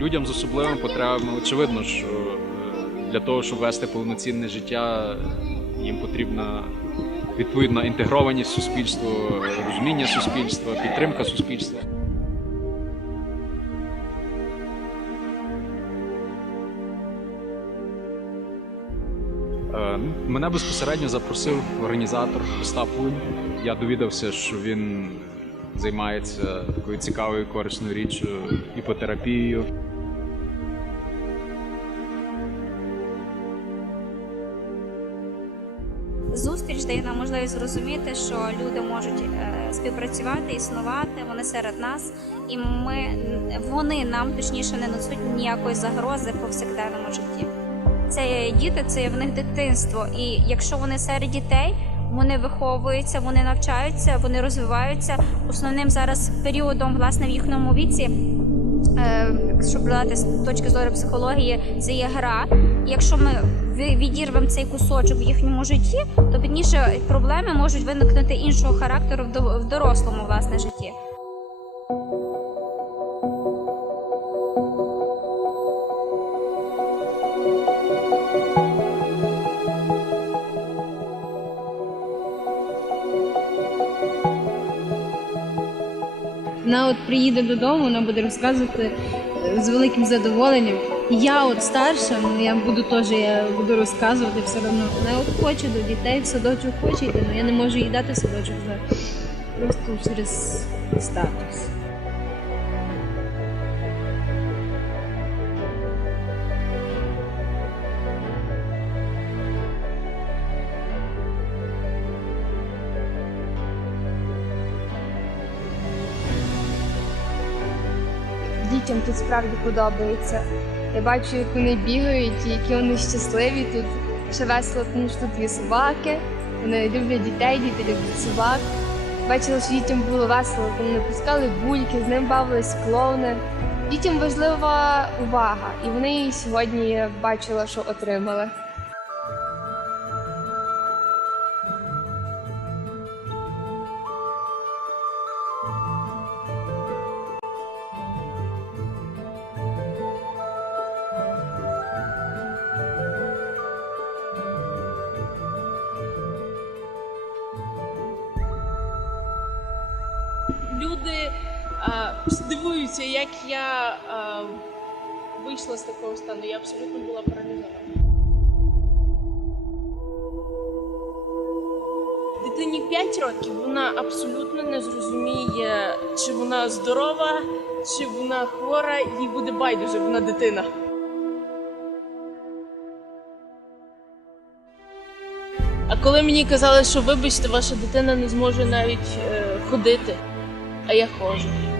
Людям з особливими потребами, очевидно, що е, для того, щоб вести повноцінне життя, їм потрібна відповідна інтегрованість в суспільство, розуміння суспільства, підтримка суспільства. Е, Мене безпосередньо запросив організатор Остап Лунь. Я довідався, що він займається такою цікавою корисною річчю іпотерапією. Зустріч дає нам можливість зрозуміти, що люди можуть е, співпрацювати, існувати, вони серед нас, і ми вони нам точніше не несуть ніякої загрози в повсякденному житті. Це діти, це є в них дитинство. І якщо вони серед дітей, вони виховуються, вони навчаються, вони розвиваються. Основним зараз періодом власне в їхньому віці. Щоб Якщо брати з точки зору психології, це є гра. Якщо ми відірвемо цей кусочок в їхньому житті, то пізніше проблеми можуть виникнути іншого характеру в дорослому власне житті. Вона от приїде додому, вона буде розказувати е, з великим задоволенням. Я от старша, ну я буду теж я буду розказувати все одно. Вона от хоче до дітей в садочок хоче йти, але я не можу їй дати садочок за просто через статус. Дітям тут справді подобається. Я бачу, як вони бігають, і які вони щасливі тут. Ще весело, тому що тут є собаки. Вони люблять дітей, діти люблять собак. Бачила, що дітям було весело, коли вони пускали бульки, з ним бавились клоуни. Дітям важлива увага, і вони її сьогодні бачила, що отримали. Люди а, дивуються, як я а, вийшла з такого стану. Я абсолютно була паралізована. Дитині 5 років вона абсолютно не зрозуміє, чи вона здорова, чи вона хвора, їй буде байдуже, вона дитина. А коли мені казали, що вибачте, ваша дитина не зможе навіть е, ходити, а я ходжу.